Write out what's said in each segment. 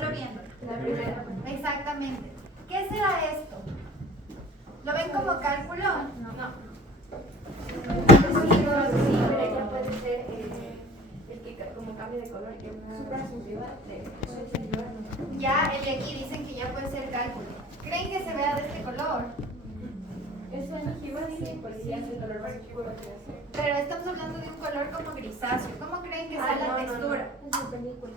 solo viendo. La primera. Exactamente. ¿Qué será esto? ¿Lo ven como cálculo? No. Sí, pero ella puede ser el que como cambio de color, que una suprasensiva de Ya, el de aquí dicen que ya puede ser cálculo. ¿Creen que se vea de este color? eso en Jiva sí, podría ser color podría ser. Pero estamos hablando de un color como grisáceo. ¿Cómo creen que sea la textura? Es una película.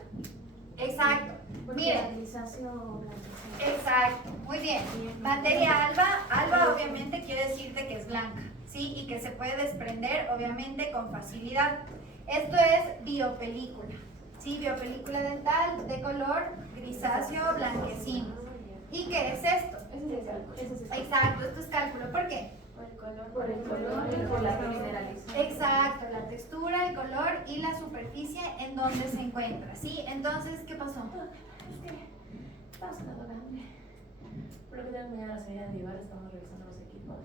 Exacto. Miren. Grisáceo. Exacto. Muy bien. Materia alba. Alba obviamente quiere decirte que es blanca, ¿sí? Y que se puede desprender obviamente con facilidad. Esto es biopelícula, ¿sí? Biopelícula dental de color grisáceo blanquecino. ¿Y qué es esto? Exacto, esto es cálculo. ¿Por qué? Por el color y por la mineralización. Exacto, la textura, el color y la superficie en donde se encuentra, ¿sí? Entonces, ¿qué pasó? Es que pasa grande. Por lo que tengo mañana a la salida de Ibar, estamos revisando los equipos.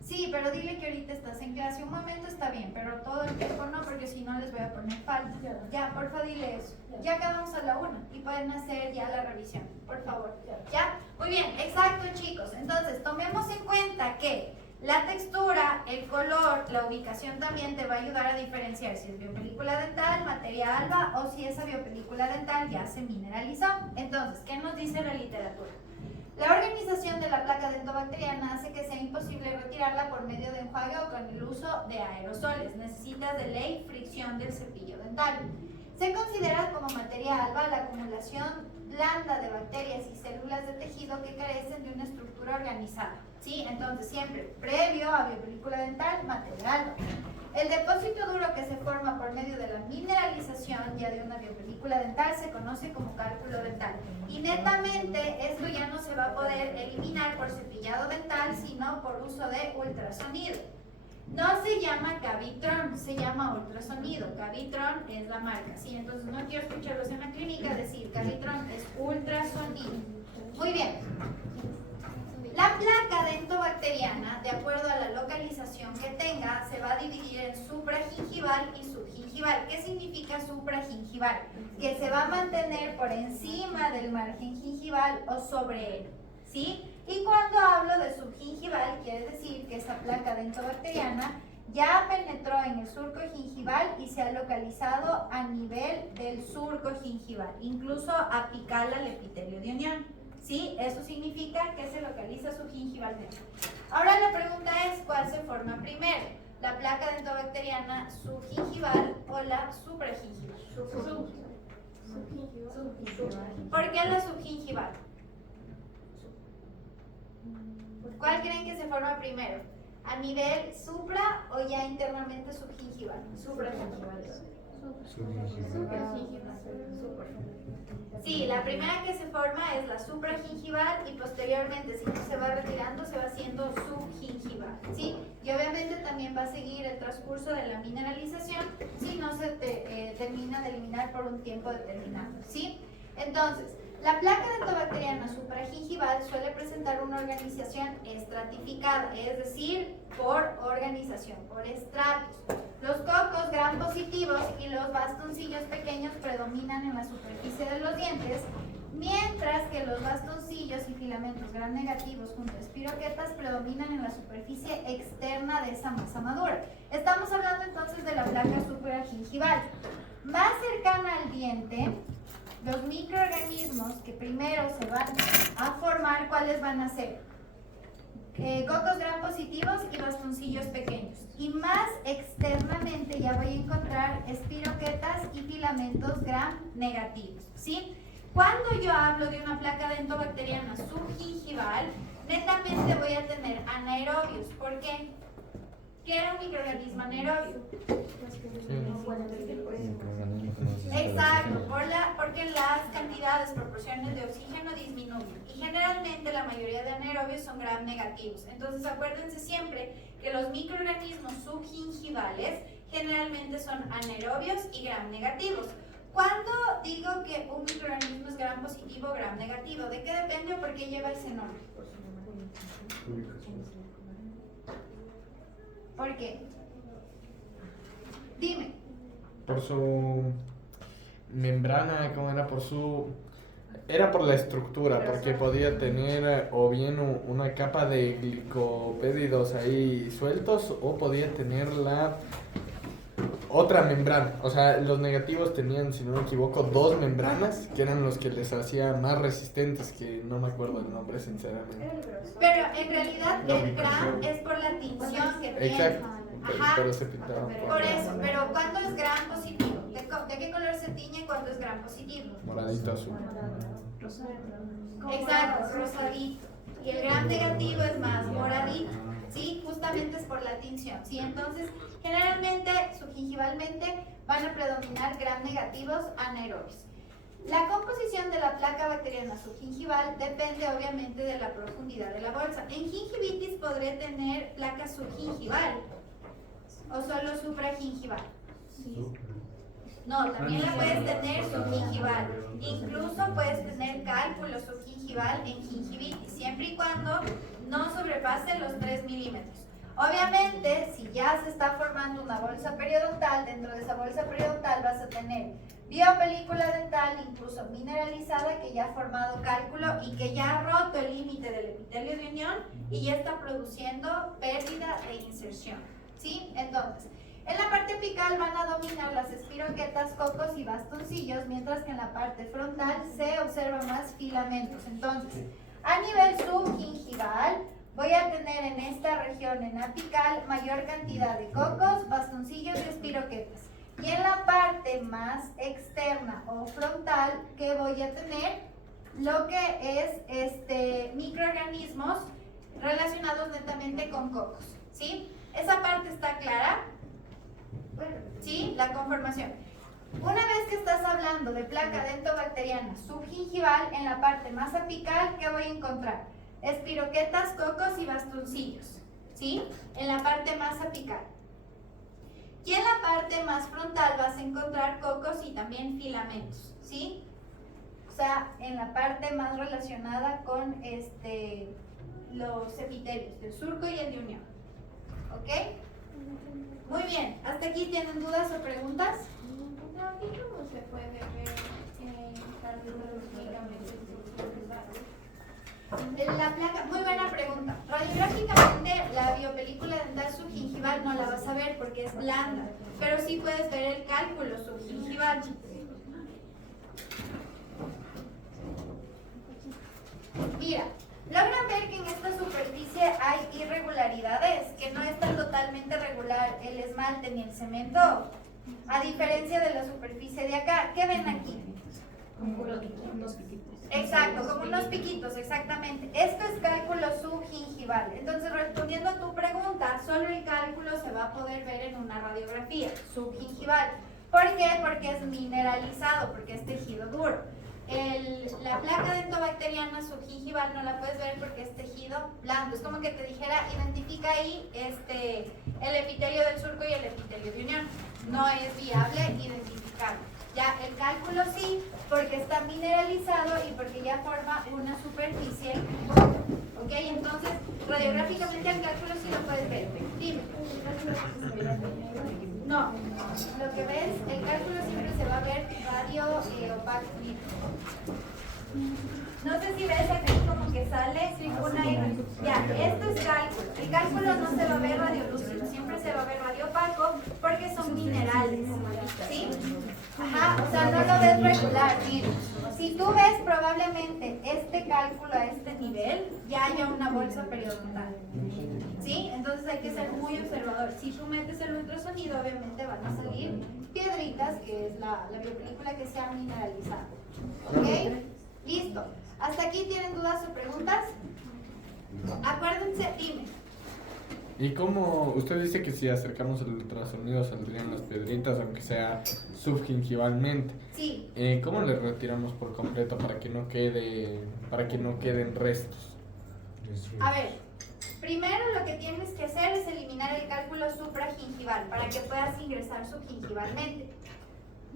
Sí, pero dile que ahorita estás en clase. Un momento está bien, pero todo el tiempo no, porque si no les voy a poner falta. Ya, porfa, dile eso. Ya acabamos a la 1 y pueden hacer ya la revisión, por favor. ¿Ya? Muy bien, exacto, chicos. Entonces, tomemos en cuenta que la textura, el color, la ubicación también te va a ayudar a diferenciar si es biopelícula dental, materia alba o si esa biopelícula dental ya se mineralizó. Entonces, ¿qué nos dice la literatura? La organización de la placa dentobacteriana hace que sea imposible retirarla por medio de enjuague o con el uso de aerosoles. Necesitas de ley fricción del cepillo dental. Se considera como materia alba la acumulación blanda de bacterias y células de tejido que carecen de una estructura organizada. ¿Sí? Entonces, siempre previo a biopelícula dental, materia alba. El depósito duro que se forma por medio de la mineralización ya de una biopelícula dental se conoce como cálculo dental. Y netamente esto ya no se va a poder eliminar por cepillado dental, sino por uso de ultrasonido. No se llama Cavitron, se llama ultrasonido. Cavitron es la marca, ¿sí? Entonces no quiero escucharlos en la clínica decir Cavitron es ultrasonido. Muy bien. La placa dentobacteriana, de acuerdo a la localización que tenga, se va a dividir en supragingival y subgingival. ¿Qué significa supragingival? Que se va a mantener por encima del margen gingival o sobre él, ¿sí? Y cuando hablo de subgingival, quiere decir que esa placa dentobacteriana ya penetró en el surco gingival y se ha localizado a nivel del surco gingival, incluso apical al epitelio de unión. ¿Sí? Eso significa que se localiza subgingivalmente. Ahora la pregunta es, ¿cuál se forma primero? ¿La placa dentobacteriana subgingival o la supragingival? ¿Por qué la subgingival? ¿Cuál creen que se forma primero? ¿A nivel supra o ya internamente subgingival? Supragingival. Sí, la primera que se forma es la supragingival y posteriormente, si no se va retirando, se va haciendo subgingival, ¿sí? Y obviamente también va a seguir el transcurso de la mineralización si no se termina de eliminar por un tiempo determinado, ¿sí? Entonces, la placa dentobacteriana supragingival suele presentar una organización estratificada, es decir, por organización, por estratos. Los cocos gram positivos y los bastoncillos pequeños predominan en la superficie de los dientes, mientras que los bastoncillos y filamentos gram negativos junto a espiroquetas predominan en la superficie externa de esa masa madura. Estamos hablando entonces de la placa supragingival. Más cercana al diente, los microorganismos que primero se van a formar, ¿cuáles van a ser? Cocos gram positivos y bastoncillos pequeños. Y más externamente ya voy a encontrar espiroquetas y filamentos gram negativos, ¿sí? Cuando yo hablo de una placa dentobacteriana subgingival, netamente voy a tener anaerobios. ¿Por qué? ¿Qué era un microorganismo anaerobio? Exacto, porque las cantidades, proporciones de oxígeno disminuyen y generalmente la mayoría de anaerobios son gram negativos. Entonces acuérdense siempre que los microorganismos subgingivales generalmente son anaerobios y gram negativos. ¿Cuándo digo que un microorganismo es gram positivo o gram negativo? ¿De qué depende o por qué lleva ese nombre? ¿Por qué? Dime. Por su membrana, ¿cómo era? Por su Era por la estructura, porque podía tener o bien una capa de glicopédidos ahí sueltos o podía tener la otra membrana. O sea, los negativos tenían, si no me equivoco, 2 membranas que eran los que les hacían más resistentes, que no me acuerdo el nombre sinceramente. Pero en realidad el gram es por la tinción que tiene. Exacto. Ajá. Pero se pintaban Por eso, pero ¿cuándo es gram positivo? ¿De qué color se tiñe cuando es gram positivo? moradito azul. Exacto, rosadito. Y el gram negativo es más moradito. ¿Sí? Justamente es por la tinción. ¿Sí? Entonces, generalmente, subgingivalmente, van a predominar gram negativos anaerobios. La composición de la placa bacteriana subgingival depende obviamente de la profundidad de la bolsa. En gingivitis podré tener placa subgingival o solo supragingival. No, también la puedes tener subgingival. Incluso puedes tener cálculo subgingival en gingivitis, siempre y cuando no sobrepase los 3 milímetros. Obviamente, si ya se está formando una bolsa periodontal, dentro de esa bolsa periodontal vas a tener biopelícula dental, incluso mineralizada, que ya ha formado cálculo y que ya ha roto el límite del epitelio de unión y ya está produciendo pérdida de inserción. ¿Sí? Entonces, en la parte apical van a dominar las espiroquetas, cocos y bastoncillos, mientras que en la parte frontal se observan más filamentos. Entonces, a nivel subgingival, voy a tener en esta región, en apical, mayor cantidad de cocos, bastoncillos y espiroquetas. Y en la parte más externa o frontal, que voy a tener lo que es microorganismos relacionados netamente con cocos. ¿Sí? ¿Esa parte está clara? ¿Sí? La conformación. Una vez que estás hablando de placa dentobacteriana subgingival, en la parte más apical, ¿qué voy a encontrar? Espiroquetas, cocos y bastoncillos. ¿Sí? En la parte más apical. Y en la parte más frontal vas a encontrar cocos y también filamentos. ¿Sí? O sea, en la parte más relacionada con los epitelios del surco y el de unión. ¿Ok? Muy bien, ¿hasta aquí tienen dudas o preguntas? No, aquí cómo se puede ver radiológicamente. La placa, muy buena pregunta. Radiográficamente la biopelícula dental subgingival no la vas a ver porque es blanda, pero sí puedes ver el cálculo subgingival. Mira, logran ver que en esta superficie hay irregularidades, que no está totalmente regular el esmalte ni el cemento, a diferencia de la superficie de acá. ¿Qué ven aquí? Como unos piquitos. Exacto, como unos piquitos, exactamente. Esto es cálculo subgingival. Entonces, respondiendo a tu pregunta, solo el cálculo se va a poder ver en una radiografía subgingival. ¿Por qué? Porque es mineralizado, porque es tejido duro. La placa dentobacteriana subgingival no la puedes ver porque es tejido blando. Es como que te dijera, identifica ahí el epitelio del surco y el epitelio de unión. No es viable identificarlo. Ya el cálculo sí, porque está mineralizado y porque ya forma una superficie. ¿Ok? Entonces, radiográficamente el cálculo sí lo puedes ver. Dime. No, lo que ves, el cálculo siempre se va a ver radio opaco. No sé si ves aquí como que sale una I. Ya, esto es cálculo. El cálculo no se va a ver radiolúcido, siempre se va a ver radio opaco porque son minerales. ¿Sí? Ajá, o sea, no lo ves regular. Mira, si tú ves probablemente este cálculo a este nivel, ya haya una bolsa periodontal. ¿Sí? Entonces hay que ser muy observador. Si tú metes el ultrasonido, obviamente van a salir piedritas, que es la biopelícula que se ha mineralizado. ¿Ok? Listo. ¿Hasta aquí tienen dudas o preguntas? Acuérdense, dime. ¿Y cómo? Usted dice que si acercamos el ultrasonido saldrían las piedritas, aunque sea subgingivalmente. Sí. ¿Cómo le retiramos por completo para que no queden restos? A ver, primero lo que tienes que hacer es eliminar el cálculo supragingival para que puedas ingresar subgingivalmente.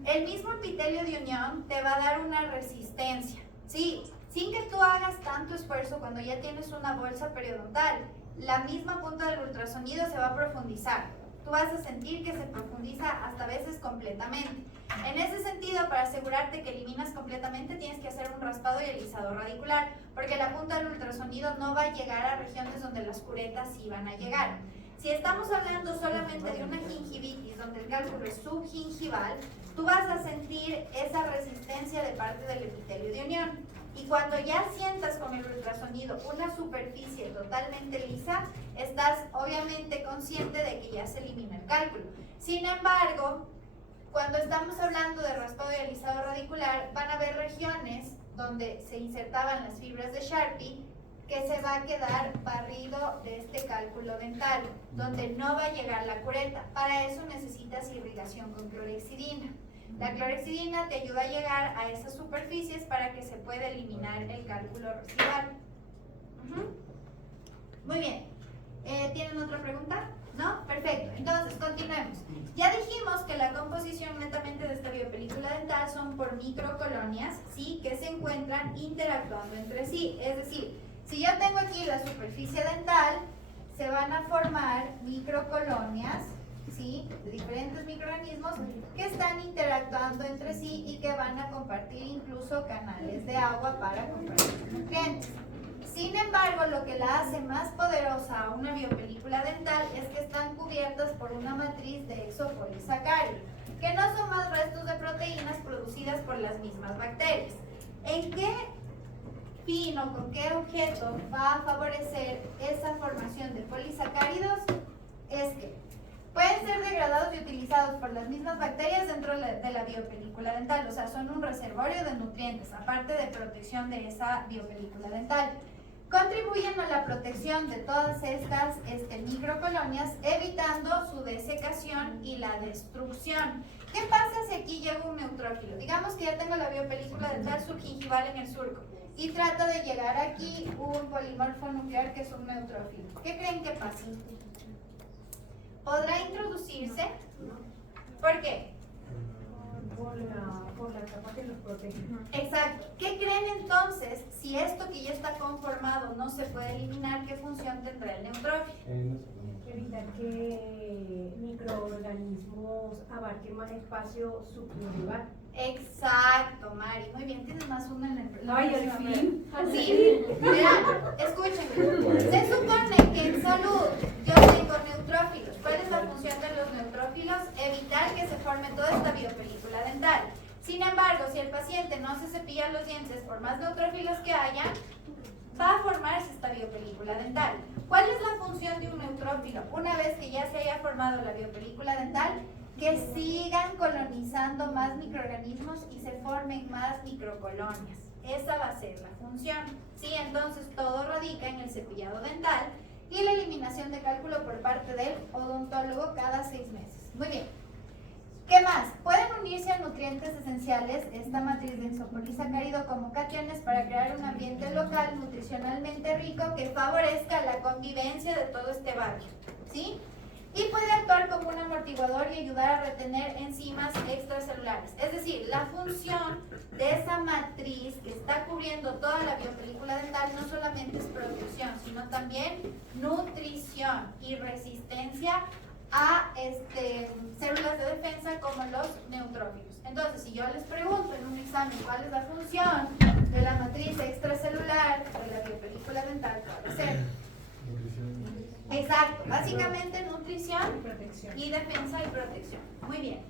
El mismo epitelio de unión te va a dar una resistencia, ¿sí? Sin que tú hagas tanto esfuerzo cuando ya tienes una bolsa periodontal. La misma punta del ultrasonido se va a profundizar. tú vas a sentir que se profundiza hasta a veces completamente. En ese sentido, para asegurarte que eliminas completamente, tienes que hacer un raspado y alisado radicular, porque la punta del ultrasonido no va a llegar a regiones donde las curetas sí van a llegar. Si estamos hablando solamente de una gingivitis donde el cálculo es subgingival, tú vas a sentir esa resistencia de parte del epitelio de unión. Y cuando ya sientas con el ultrasonido una superficie totalmente lisa, estás obviamente consciente de que ya se elimina el cálculo. Sin embargo, cuando estamos hablando de raspado y alisado radicular, van a haber regiones donde se insertaban las fibras de Sharpie que se va a quedar barrido de este cálculo dental, donde no va a llegar la cureta. Para eso necesitas irrigación con clorhexidina. La clorhexidina te ayuda a llegar a esas superficies para que se pueda eliminar el cálculo residual. Muy bien. ¿Tienen otra pregunta? ¿No? Perfecto. Entonces, continuemos. Ya dijimos que la composición netamente de esta biopelícula dental son por microcolonias, ¿sí? Que se encuentran interactuando entre sí. Es decir, si yo tengo aquí la superficie dental, se van a formar microcolonias, ¿sí? De diferentes microorganismos que están interactuando entre sí y que van a compartir incluso canales de agua para compartir nutrientes. Sin embargo, lo que la hace más poderosa a una biopelícula dental es que están cubiertas por una matriz de exopolisacárido, que no son más restos de proteínas producidas por las mismas bacterias. ¿En qué fin o con qué objeto va a favorecer esa formación de polisacáridos? Es que pueden ser degradados y utilizados por las mismas bacterias dentro de la biopelícula dental, o sea, son un reservorio de nutrientes, aparte de protección de esa biopelícula dental. Contribuyen a la protección de todas estas microcolonias, evitando su desecación y la destrucción. ¿Qué pasa si aquí llega un neutrófilo? Digamos que ya tengo la biopelícula dental subgingival en el surco y trata de llegar aquí un polimorfo nuclear que es un neutrófilo. ¿Qué creen que pasa? ¿Podrá introducirse? ¿Por qué? Por la capa que los protege. Exacto. ¿Qué creen entonces si esto que ya está conformado no se puede eliminar? ¿Qué función tendrá el neutrófilo? Evitar que microorganismos abarquen más espacio subgingival. Exacto, Mari. Muy bien, tienes más uno en el... Ay, al fin. Sí, verán, escúchenme. Se supone que en salud yo tengo neutrófilos. ¿Cuál es la función de los neutrófilos? Evitar que se forme toda esta biopelícula dental. Sin embargo, si el paciente no se cepilla los dientes, por más neutrófilos que haya, va a formarse esta biopelícula dental. ¿Cuál es la función de un neutrófilo? Una vez que ya se haya formado la biopelícula dental, que sigan colonizando más microorganismos y se formen más microcolonias. Esa va a ser la función. ¿Sí? Entonces todo radica en el cepillado dental y la eliminación de cálculo por parte del odontólogo cada 6 meses. Muy bien. ¿Qué más? Pueden unirse a nutrientes esenciales, esta matriz de isopolisacárido como cationes para crear un ambiente local nutricionalmente rico que favorezca la convivencia de todo este barrio. ¿Sí? Y puede actuar como un amortiguador y ayudar a retener enzimas extracelulares. Es decir, la función de esa matriz que está cubriendo toda la biopelícula dental no solamente es protección, sino también nutrición y resistencia a células de defensa como los neutrófilos. Entonces, si yo les pregunto en un examen cuál es la función de la matriz extracelular de la biopelícula dental, puede ser. Exacto, básicamente nutrición y defensa y protección. Muy bien.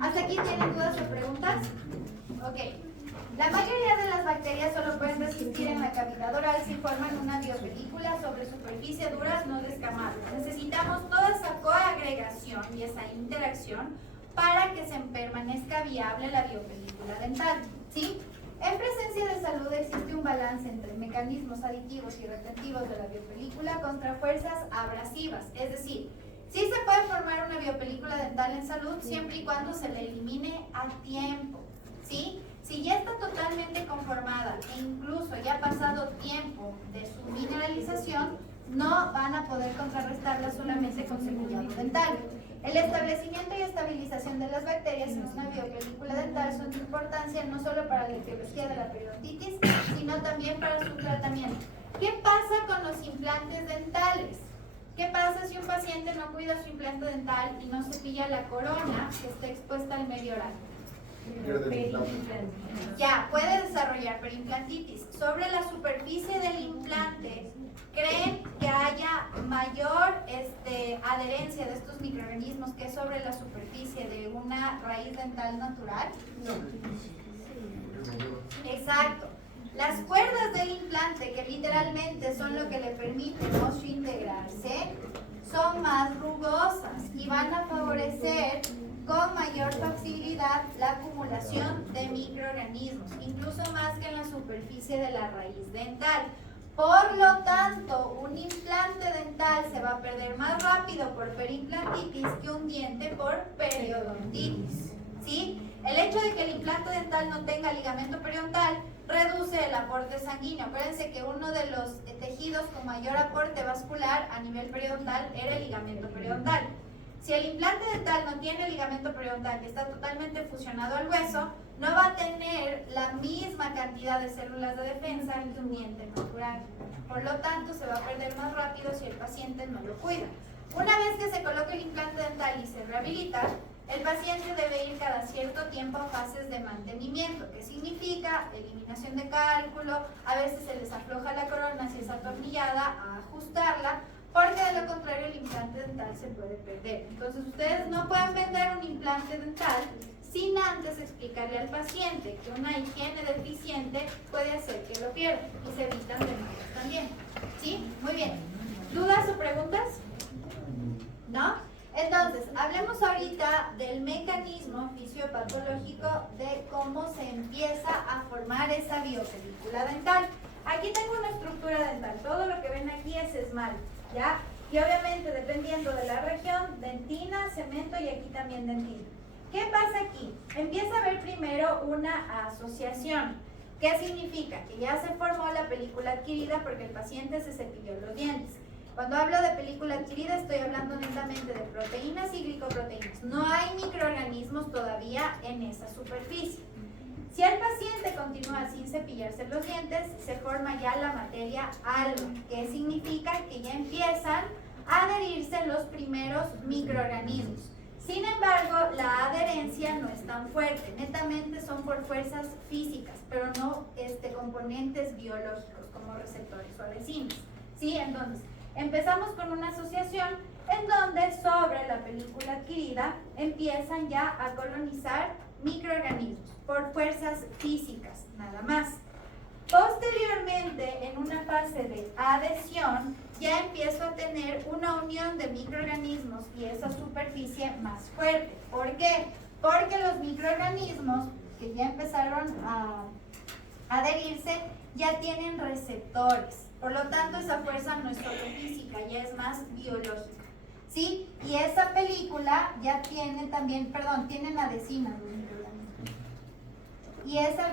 ¿Hasta aquí tienen dudas o preguntas? Ok. La mayoría de las bacterias solo pueden resistir en la cavidad oral si forman una biopelícula sobre superficie duras no descamadas. Necesitamos toda esa coagregación y esa interacción para que se permanezca viable la biopelícula dental. ¿Sí? En presencia de salud existe un balance entre mecanismos aditivos y retentivos de la biopelícula contra fuerzas abrasivas. Es decir, sí se puede formar una biopelícula dental en salud siempre y cuando se la elimine a tiempo. ¿Sí? Si ya está totalmente conformada e incluso ya ha pasado tiempo de su mineralización, no van a poder contrarrestarla solamente con cepillado dental. El establecimiento y estabilización de las bacterias en una biopelícula dental son de importancia no solo para la etiología de la periodontitis, sino también para su tratamiento. ¿Qué pasa con los implantes dentales? ¿Qué pasa si un paciente no cuida su implante dental y no cepilla la corona que está expuesta al medio oral? Ya, puede desarrollar perimplantitis. Sobre la superficie del implante, ¿creen que haya mayor adherencia de estos microorganismos que sobre la superficie de una raíz dental natural? No. Exacto. Las cuerdas del implante, que literalmente son lo que le permite osseointegrarse, son más rugosas y van a favorecer con mayor facilidad la acumulación de microorganismos, incluso más que en la superficie de la raíz dental. Por lo tanto, un implante dental se va a perder más rápido por perimplantitis que un diente por periodontitis. ¿Sí? El hecho de que el implante dental no tenga ligamento periodontal reduce el aporte sanguíneo. Acuérdense que uno de los tejidos con mayor aporte vascular a nivel periodontal era el ligamento periodontal. Si el implante dental no tiene ligamento periodontal que está totalmente fusionado al hueso, no va a tener la misma cantidad de células de defensa que un diente natural. Por lo tanto, se va a perder más rápido si el paciente no lo cuida. Una vez que se coloca el implante dental y se rehabilita, el paciente debe ir cada cierto tiempo a fases de mantenimiento, que significa eliminación de cálculo, a veces se les afloja la corona si es atornillada, a ajustarla, porque de lo contrario el implante dental se puede perder. Entonces ustedes no pueden vender un implante dental sin antes explicarle al paciente que una higiene deficiente puede hacer que lo pierda y se evitan demandas también. ¿Sí? Muy bien. ¿Dudas o preguntas? ¿No? Entonces, hablemos ahorita del mecanismo fisiopatológico de cómo se empieza a formar esa biopelícula dental. Aquí tengo una estructura dental. Todo lo que ven aquí es esmalte, ¿ya? Y obviamente, dependiendo de la región, dentina, cemento y aquí también dentina. ¿Qué pasa aquí? Empieza a haber primero una asociación. ¿Qué significa? Que ya se formó la película adquirida porque el paciente se cepilló los dientes. Cuando hablo de película adquirida estoy hablando netamente de proteínas y glicoproteínas. No hay microorganismos todavía en esa superficie. Si el paciente continúa sin cepillarse los dientes, se forma ya la materia alba, que significa que ya empiezan a adherirse los primeros microorganismos. Sin embargo, la adherencia no es tan fuerte, netamente son por fuerzas físicas, pero no componentes biológicos como receptores o adhesivos. ¿Sí? Entonces, empezamos con una asociación en donde sobre la película adquirida empiezan ya a colonizar microorganismos por fuerzas físicas, nada más. Posteriormente, en una fase de adhesión, ya empiezo a tener una unión de microorganismos y esa superficie más fuerte. ¿Por qué? Porque los microorganismos que ya empezaron a adherirse ya tienen receptores. Por lo tanto, esa fuerza no es solo física, ya es más biológica. ¿Sí? Y esa película ya tiene también, tienen adhesinas los microorganismos. Y esa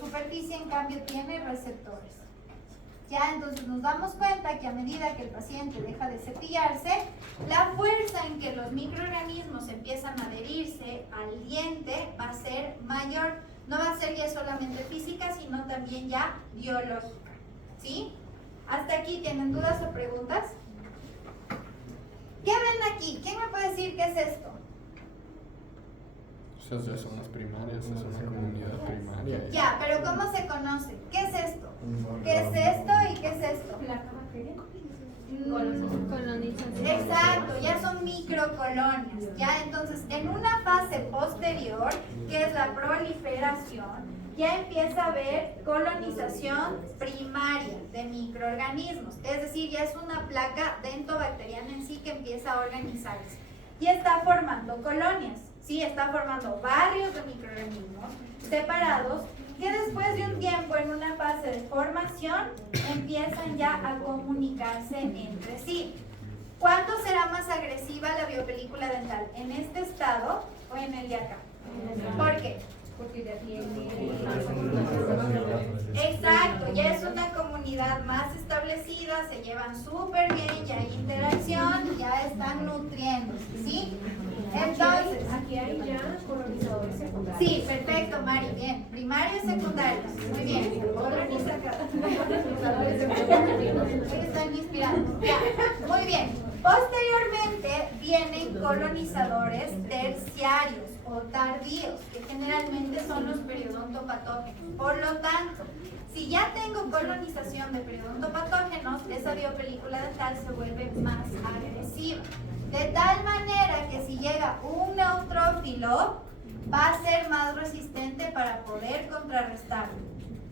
superficie, en cambio, tiene receptores. Ya, entonces nos damos cuenta que a medida que el paciente deja de cepillarse, la fuerza en que los microorganismos empiezan a adherirse al diente va a ser mayor. No va a ser ya solamente física, sino también ya biológica. ¿Sí? ¿Hasta aquí tienen dudas o preguntas? ¿Qué ven aquí? ¿Quién me puede decir qué es esto? Esas ya son las primarias, es una comunidad primaria. Ya, pero ¿cómo se conoce? ¿Qué es esto? ¿Qué es esto y qué es esto? Colonización. Exacto, ya son microcolonias. Ya, entonces, en una fase posterior, que es la proliferación, ya empieza a haber colonización primaria de microorganismos. Es decir, ya es una placa dentobacteriana en sí que empieza a organizarse. Y está formando colonias. Sí, está formando barrios de microorganismos separados que después de un tiempo en una fase de formación empiezan ya a comunicarse entre sí. ¿Cuándo será más agresiva la biopelícula dental? ¿En este estado o en el de acá? ¿Por qué? Porque ya tiene... Exacto, ya es una comunidad más establecida, se llevan súper bien, ya hay interacción, ya están nutriéndose, ¿sí? Entonces, aquí hay ya colonizadores secundarios. Sí, perfecto, Mari, bien. Primarios y secundarios, muy bien. Están inspirando. Ya, muy bien. Posteriormente vienen colonizadores terciarios o tardíos, que generalmente son los periodontopatógenos. Por lo tanto, si ya tengo colonización de periodontopatógenos, esa biopelícula dental se vuelve más agresiva. De tal manera que si llega un neutrófilo, va a ser más resistente para poder contrarrestarlo.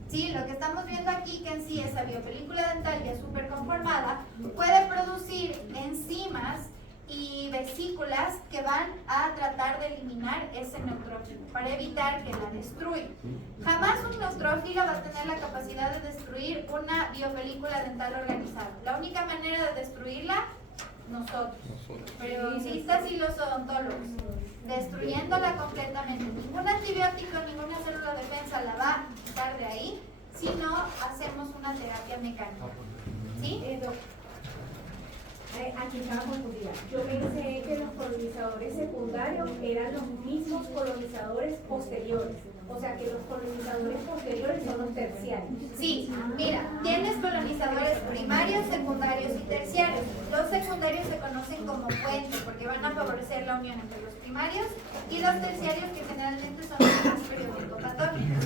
Sí, lo que estamos viendo aquí, que en sí esa biopelícula dental ya súper conformada, puede producir enzimas y vesículas que van a tratar de eliminar ese neutrófilo para evitar que la destruya. Jamás un neutrófilo va a tener la capacidad de destruir una biopelícula dental organizada. La única manera de destruirla, nosotros, periodoncistas y los odontólogos, destruyéndola completamente. Ningún antibiótico, ninguna célula de defensa la va a quitar de ahí si no hacemos una terapia mecánica. ¿Sí? Aquí estaba confundida. Yo pensé que los colonizadores secundarios eran los mismos colonizadores posteriores. O sea, que los colonizadores posteriores son los terciarios. Sí, mira, tienes colonizadores primarios, secundarios y terciarios. Los secundarios se conocen como puente porque van a favorecer la unión entre los primarios y los terciarios, que generalmente son los más periodontopatógenos.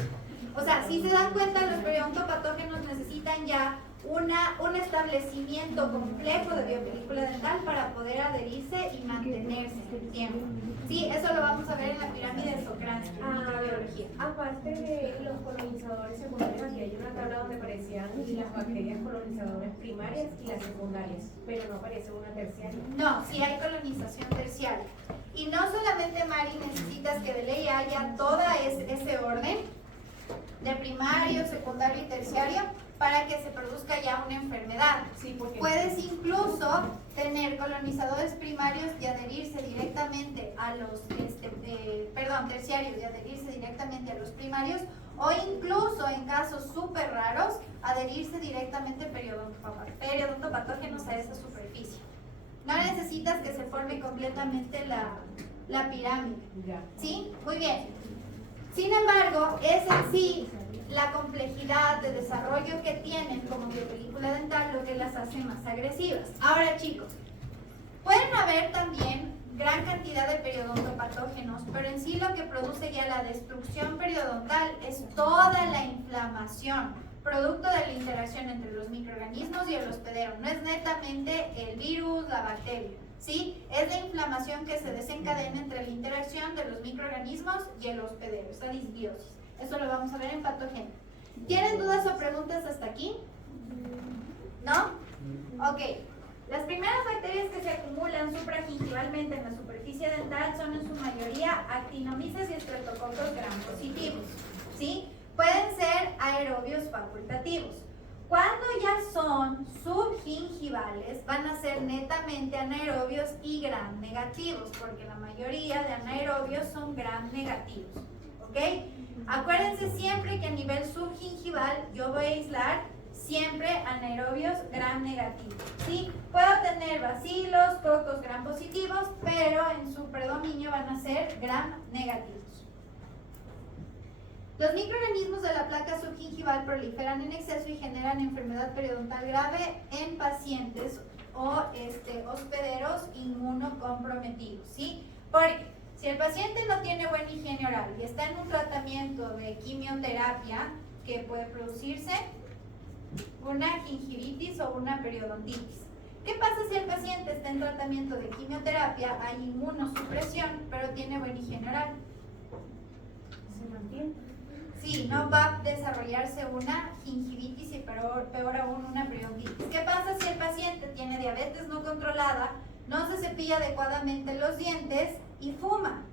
O sea, si se dan cuenta, los periodontopatógenos necesitan ya un establecimiento complejo de biopelícula dental para poder adherirse y mantenerse en el tiempo. Sí, eso lo vamos a ver en la pirámide de Socrates, en biología. Aparte de los colonizadores secundarios, aquí hay una tabla donde aparecían las bacterias colonizadoras primarias y las secundarias, pero no aparece una terciaria. No, sí hay colonización terciaria. Y no solamente, Mari, necesitas que de ley haya todo ese orden de primario, secundario y terciario para que se produzca ya una enfermedad. Sí, porque puedes incluso tener colonizadores primarios y adherirse directamente a los, terciarios y adherirse directamente a los primarios, o incluso en casos súper raros, adherirse directamente periodontopatógenos a esa superficie. No necesitas que se forme completamente la pirámide. ¿Sí? Muy bien. Sin embargo, es en sí la complejidad de desarrollo que tienen como biopelícula dental lo que las hace más agresivas. Ahora, chicos, pueden haber también gran cantidad de periodontopatógenos, pero en sí lo que produce ya la destrucción periodontal es toda la inflamación, producto de la interacción entre los microorganismos y el hospedero. No es netamente el virus, la bacteria, ¿sí? Es la inflamación que se desencadena entre la interacción de los microorganismos y el hospedero, esta disbiosis. Eso lo vamos a ver en patogenia. ¿Tienen dudas o preguntas hasta aquí? ¿No? Ok. Las primeras bacterias que se acumulan supragingivalmente en la superficie dental son en su mayoría actinomyces y streptococcus gram positivos, ¿sí? Pueden ser aerobios facultativos. Cuando ya son subgingivales, van a ser netamente anaerobios y gram negativos, porque la mayoría de anaerobios son gram negativos, ¿ok? Acuérdense siempre que a nivel subgingival yo voy a aislar siempre anaerobios gram negativos, ¿sí? Puedo tener bacilos, cocos gram positivos, pero en su predominio van a ser gram negativos. Los microorganismos de la placa subgingival proliferan en exceso y generan enfermedad periodontal grave en pacientes o hospederos inmunocomprometidos, ¿sí? Porque si el paciente no tiene buena higiene oral y está en un tratamiento de quimioterapia, que puede producirse una gingivitis o una periodontitis. ¿Qué pasa si el paciente está en tratamiento de quimioterapia, hay inmunosupresión, pero tiene buena higiene oral? se mantiene. Sí, no va a desarrollarse una gingivitis y peor aún una periodontitis. ¿Qué pasa si el paciente tiene diabetes no controlada, no se cepilla adecuadamente los dientes y fuma?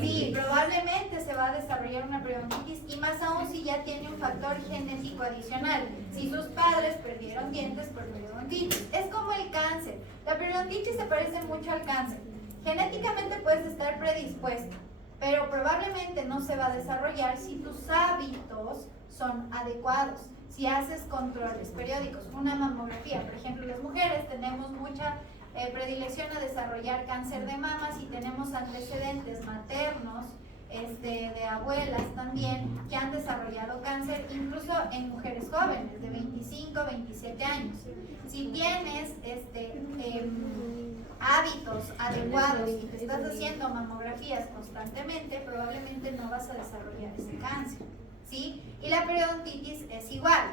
Sí, probablemente se va a desarrollar una periodontitis, y más aún si ya tiene un factor genético adicional. Si sus padres perdieron dientes por periodontitis. Es como el cáncer. La periodontitis se parece mucho al cáncer. Genéticamente puedes estar predispuesta, pero probablemente no se va a desarrollar si tus hábitos son adecuados. Si haces controles periódicos, una mamografía, por ejemplo, las mujeres tenemos mucha predilección a desarrollar cáncer de mama si tenemos antecedentes maternos de abuelas también que han desarrollado cáncer, incluso en mujeres jóvenes de 25, 27 años. Si tienes hábitos adecuados y te estás haciendo mamografías constantemente, probablemente no vas a desarrollar ese cáncer, ¿sí? Y la periodontitis es igual.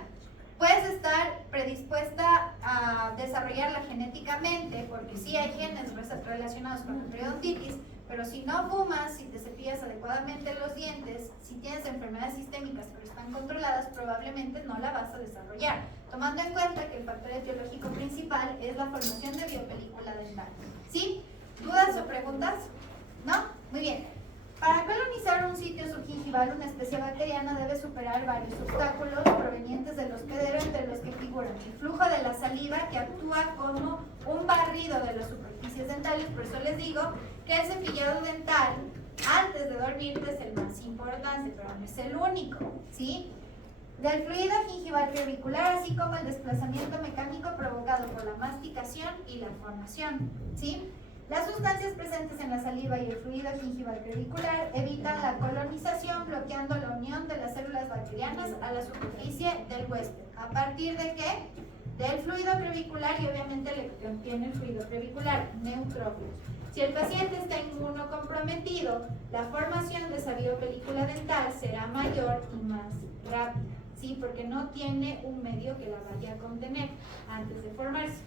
Puedes estar predispuesta a desarrollarla genéticamente, porque sí hay genes relacionados con la periodontitis, pero si no fumas, si te cepillas adecuadamente los dientes, si tienes enfermedades sistémicas pero están controladas, probablemente no la vas a desarrollar, tomando en cuenta que el factor etiológico principal es la formación de biopelícula dental. ¿Sí? ¿Dudas o preguntas? ¿No? Muy bien. Para colonizar un sitio subgingival, una especie bacteriana debe superar varios obstáculos provenientes del hospedero, entre los que figuran el flujo de la saliva, que actúa como un barrido de las superficies dentales. Por eso les digo que el cepillado dental antes de dormirte es el más importante, pero no es el único, ¿sí? Del fluido gingival clavicular, así como el desplazamiento mecánico provocado por la masticación y la fonación, ¿sí? Las sustancias presentes en la saliva y el fluido gingival clavicular evitan la colonización, bloqueando la unión de las células bacterianas a la superficie del huésped. ¿A partir de qué? Del fluido clavicular, y obviamente le contiene el fluido clavicular, neutrófilos. Si el paciente está inmunocomprometido, la formación de esa biopelícula dental será mayor y más rápida, ¿sí? Porque no tiene un medio que la vaya a contener antes de formarse.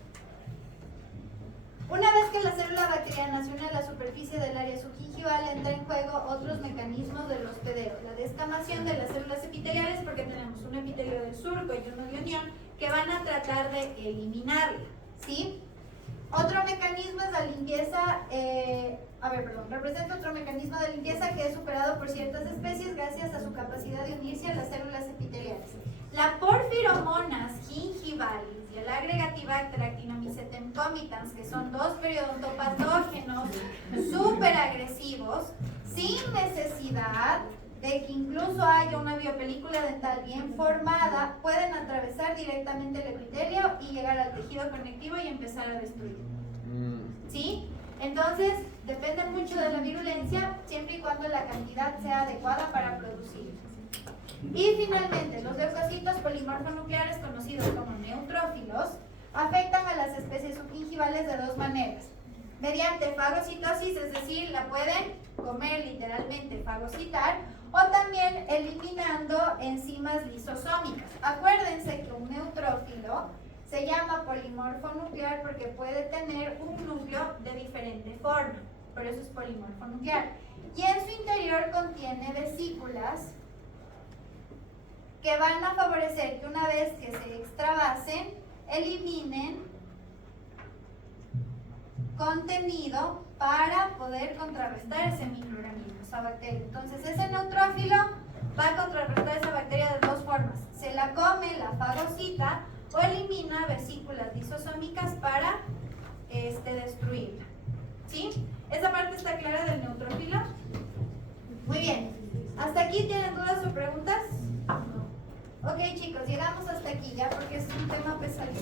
Una vez que la célula bacteriana se une a la superficie del área subgingival, entra en juego otros mecanismos del hospedero. La descamación de las células epiteliales, porque tenemos un epitelio del surco y uno de unión, que van a tratar de eliminarla, ¿sí? Otro mecanismo es la limpieza, representa otro mecanismo de limpieza que es superado por ciertas especies gracias a su capacidad de unirse a las células epiteliales. La Porphyromonas gingivalis y el Agregatibacter actinomycetem comitans, que son dos periodontopatógenos súper agresivos, sin necesidad de que incluso haya una biopelícula dental bien formada, pueden atravesar directamente el epitelio y llegar al tejido conectivo y empezar a destruirlo. ¿Sí? Entonces, depende mucho de la virulencia, siempre y cuando la cantidad sea adecuada para producir. Y finalmente, los leucocitos polimorfonucleares, conocidos como neutrófilos, afectan a las especies subgingivales de dos maneras. Mediante fagocitosis, es decir, la pueden comer literalmente, fagocitar, o también eliminando enzimas lisosómicas. Acuérdense que un neutrófilo se llama polimorfonuclear porque puede tener un núcleo de diferente forma, por eso es polimorfonuclear. Y en su interior contiene vesículas que van a favorecer que una vez que se extravasen, eliminen contenido para poder contrarrestar ese microorganismo, esa bacteria. Entonces ese neutrófilo va a contrarrestar esa bacteria de dos formas: se la come, la fagocita, o elimina vesículas lisosómicas para destruirla. ¿Sí? ¿Esa parte está clara del neutrófilo? Muy bien. ¿Hasta aquí tienen dudas o preguntas? Ok, chicos, llegamos hasta aquí ya porque es un tema pesadito.